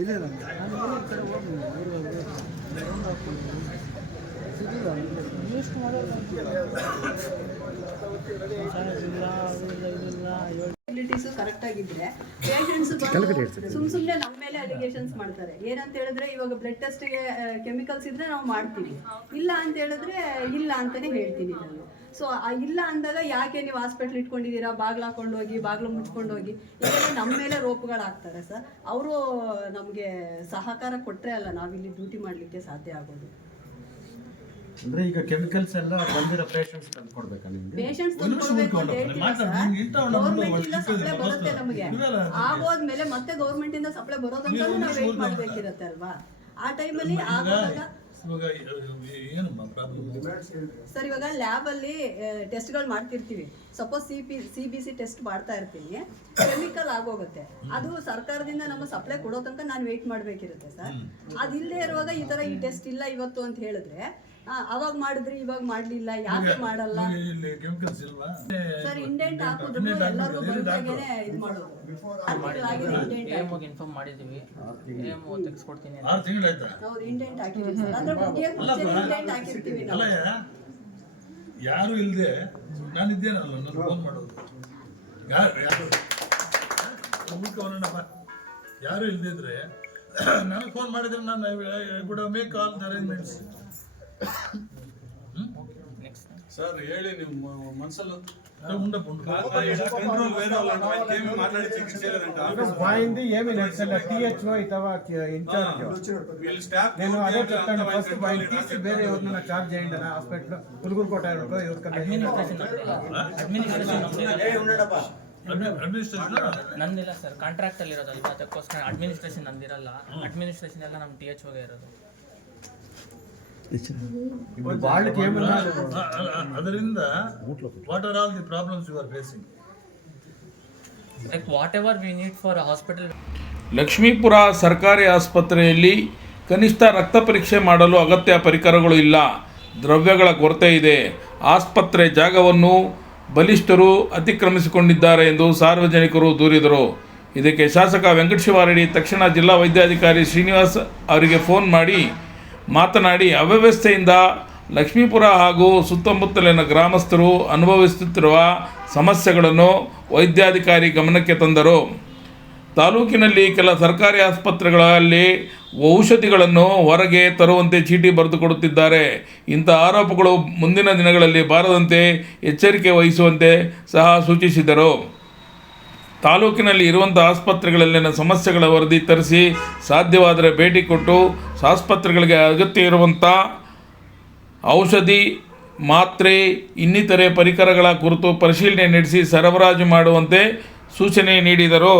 ಇಲ್ಲ ನಾನು ಈ ಕಡೆ ಹೋಗಿ ಸಿಗಿಲ್ಲ ವೇಸ್ಟ್ ಮಾಡೋದು ಫೆಸಿಲಿಟೀಸು ಕರೆಕ್ಟ್ ಆಗಿದ್ರೆ ಪೇಷಂಟ್ಸ್ ಸುಮ್ಮನೆ ನಮ್ಮ ಮೇಲೆ ಅಲಿಗೇಷನ್ಸ್ ಮಾಡ್ತಾರೆ. ಏನಂತ ಹೇಳಿದ್ರೆ ಇವಾಗ ಬ್ಲಡ್ ಟೆಸ್ಟ್ಗೆ ಕೆಮಿಕಲ್ಸ್ ಇದ್ರೆ ನಾವು ಮಾಡ್ತೀವಿ, ಇಲ್ಲ ಅಂತ ಹೇಳಿದ್ರೆ ಇಲ್ಲ ಅಂತಾನೆ ಹೇಳ್ತೀನಿ ನಾನು. ಸೊ ಇಲ್ಲ ಅಂದಾಗ ಯಾಕೆ ನೀವು ಹಾಸ್ಪಿಟ್ಲ್ ಇಟ್ಕೊಂಡಿದ್ದೀರಾ, ಬಾಗ್ಲು ಹಾಕೊಂಡು ಹೋಗಿ, ಬಾಗ್ಲು ಮುಚ್ಕೊಂಡು ಹೋಗಿ, ಇದೆಲ್ಲ ನಮ್ಮ ಮೇಲೆ ರೋಪುಗಳಾಗ್ತಾರೆ ಸರ್. ಅವರು ನಮಗೆ ಸಹಕಾರ ಕೊಟ್ಟರೆ ಅಲ್ಲ ನಾವಿಲ್ಲಿ ಡ್ಯೂಟಿ ಮಾಡಲಿಕ್ಕೆ ಸಾಧ್ಯ ಆಗೋದು. ಅಂದ್ರೆ ಈಗ ಕೆಮಿಕಲ್ಸ್ ಎಲ್ಲ ಬಂದಿರೋ ಪೇಷಂಟ್ಸ್ ತಂದು ಕೊಡ್ಬೇಕಾ ನಿಮ್ಗೆ? ಪೇಷಂಟ್ಸ್ ತಂದ್ಕೊಡ್ಬೇಕು ಅಂತ ಹೇಳ್ತೀವಿ ಸರ್. ಗೌರ್ಮೆಂಟ್ ಇಂದ ಸಪ್ಲೈ ಬರುತ್ತೆ ನಮಗೆ, ಆಗೋದ್ಮೇಲೆ ಮತ್ತೆ ಗೌರ್ಮೆಂಟ್ ಇಂದ ಸಪ್ಲೈ ಬರೋದಂತ ನಾವು ವೇಟ್ ಮಾಡ್ಬೇಕಿರುತ್ತೆ ಅಲ್ವಾ. ಆ ಟೈಮಲ್ಲಿ ಆಗೋದಾಗ ಸರ್ ಇವಾಗ ಲ್ಯಾಬ್ ಅಲ್ಲಿ ಟೆಸ್ಟ್ಗಳು ಮಾಡ್ತಿರ್ತೀವಿ. ಸಪೋಸ್ CBC ಟೆಸ್ಟ್ ಮಾಡ್ತಾ ಇರ್ತೀನಿ, ಕೆಮಿಕಲ್ ಆಗೋಗುತ್ತೆ. ಅದು ಸರ್ಕಾರದಿಂದ ನಮ್ಮ ಸಪ್ಲೈ ಕೊಡೋ ತನಕ ನಾನು ವೇಟ್ ಮಾಡ್ಬೇಕಿರುತ್ತೆ ಸರ್. ಅದಿಲ್ಲದೆ ಇರುವಾಗ ಈ ತರ ಈ ಟೆಸ್ಟ್ ಇಲ್ಲ ಇವತ್ತು ಅಂತ ಹೇಳಿದ್ರೆ ಅವಾಗ ಮಾಡಿದ್ರಿ ಇವಾಗ ಮಾಡ್ಲಿಲ್ಲ, ಯಾಕೆ ಮಾಡಲ್ಲ ಸರ್? ಇಂಡೆಂಟ್ ಹಾಕಿದ್ರು ಎಲ್ಲರಿಗೂ ಬಂದಾಗೇನೆ ಇದು ಮಾಡೋದು. ಇನ್ಫಾರ್ಮ್ ಮಾಡಿದೀವಿ, ತೆಗೆಸ್ಕೊಡ್ತೀನಿ. ಹೌದು, ಇಂಡೆಂಟ್ ಹಾಕಿದ್ವಿ ಸರ್. ಅಂದ್ರೆ ಇಂಡೆಂಟ್ ಹಾಕಿರ್ತೀವಿ ನಾವು. ಯಾರು ಇಲ್ಲದೆ ನಾನಿದ್ದೇನಲ್ಲ, ನನ್ನ ಫೋನ್ ಮಾಡೋದು ಯಾರು ಇಲ್ದಿದ್ರೆ ನನಗೆ ಫೋನ್ ಮಾಡಿದ್ರೆ ನಾನು make all the arrangements. Sir ಹೇಳಿ ನೀವು ಮನಸ್ಸಲ್ಲಿ బాయింది ఏమి నచ్చలే టీహెచ్ఓ ఇతవా ఇన్ఛార్జ్ నేను అదే చెప్తాను. ఫస్ట్ బాయిని తీసి వేరే ఎవరినైనా చార్జ్ చేయండి నా హాస్పిటల్ పులుగురుకోట ఎవరికన్నా. ನಂದಿಲ್ಲ ಸರ್, ಕಾಂಟ್ರಾಕ್ಟ್ ಅಲ್ಲಿ ಇರೋದು ಅಲ್ವಾ, ಅದಕ್ಕೋಸ್ಕರ ಅಡ್ಮಿನಿಸ್ಟ್ರೇಷನ್ ನಂದಿರಲ್ಲ. ಅಡ್ಮಿನಿಸ್ಟ್ರೇಷನ್ ಎಲ್ಲ ನಮ್ಮ THOಗೆ ಇರೋದು. ಅದರಿಂದ what are all the problems you are facing? Like whatever we need for hospital. Lakshmipura ಸರ್ಕಾರಿ ಆಸ್ಪತ್ರೆಯಲ್ಲಿ ಕನಿಷ್ಠ ರಕ್ತ ಪರೀಕ್ಷೆ ಮಾಡಲು ಅಗತ್ಯ ಪರಿಕರಗಳು ಇಲ್ಲ, ದ್ರವ್ಯಗಳ ಕೊರತೆ ಇದೆ. ಆಸ್ಪತ್ರೆ ಜಾಗವನ್ನು ಬಲಿಷ್ಠರು ಅತಿಕ್ರಮಿಸಿಕೊಂಡಿದ್ದಾರೆ ಎಂದು ಸಾರ್ವಜನಿಕರು ದೂರಿದರು. ಇದಕ್ಕೆ ಶಾಸಕ ವೆಂಕಟಶಿವಾರೆಡ್ಡಿ ತಕ್ಷಣ ಜಿಲ್ಲಾ ವೈದ್ಯಾಧಿಕಾರಿ ಶ್ರೀನಿವಾಸ್ ಅವರಿಗೆ ಫೋನ್ ಮಾಡಿ ಮಾತನಾಡಿ ಅವ್ಯವಸ್ಥೆಯಿಂದ ಲಕ್ಷ್ಮೀಪುರ ಹಾಗೂ ಸುತ್ತಮುತ್ತಲಿನ ಗ್ರಾಮಸ್ಥರು ಅನುಭವಿಸುತ್ತಿರುವ ಸಮಸ್ಯೆಗಳನ್ನು ವೈದ್ಯಾಧಿಕಾರಿ ಗಮನಕ್ಕೆ ತಂದರು. ತಾಲೂಕಿನಲ್ಲಿ ಕೆಲ ಸರ್ಕಾರಿ ಆಸ್ಪತ್ರೆಗಳಲ್ಲಿ ಔಷಧಿಗಳನ್ನು ಹೊರಗೆ ತರುವಂತೆ ಚೀಟಿ ಬರೆದುಕೊಡುತ್ತಿದ್ದಾರೆ. ಇಂಥ ಆರೋಪಗಳು ಮುಂದಿನ ದಿನಗಳಲ್ಲಿ ಬಾರದಂತೆ ಎಚ್ಚರಿಕೆ ವಹಿಸುವಂತೆ ಸಹ ಸೂಚಿಸಿದರು. ತಾಲೂಕಿನಲ್ಲಿ ಇರುವಂಥ ಆಸ್ಪತ್ರೆಗಳಲ್ಲಿನ ಸಮಸ್ಯೆಗಳ ವರದಿ ತರಿಸಿ ಸಾಧ್ಯವಾದರೆ ಭೇಟಿ ಕೊಟ್ಟು ಆಸ್ಪತ್ರೆಗಳಿಗೆ ಅಗತ್ಯ ಇರುವಂಥ ಔಷಧಿ, ಮಾತ್ರೆ, ಇನ್ನಿತರೆ ಪರಿಕರಗಳ ಕುರಿತು ಪರಿಶೀಲನೆ ನಡೆಸಿ ಸರಬರಾಜು ಮಾಡುವಂತೆ ಸೂಚನೆ ನೀಡಿದರು.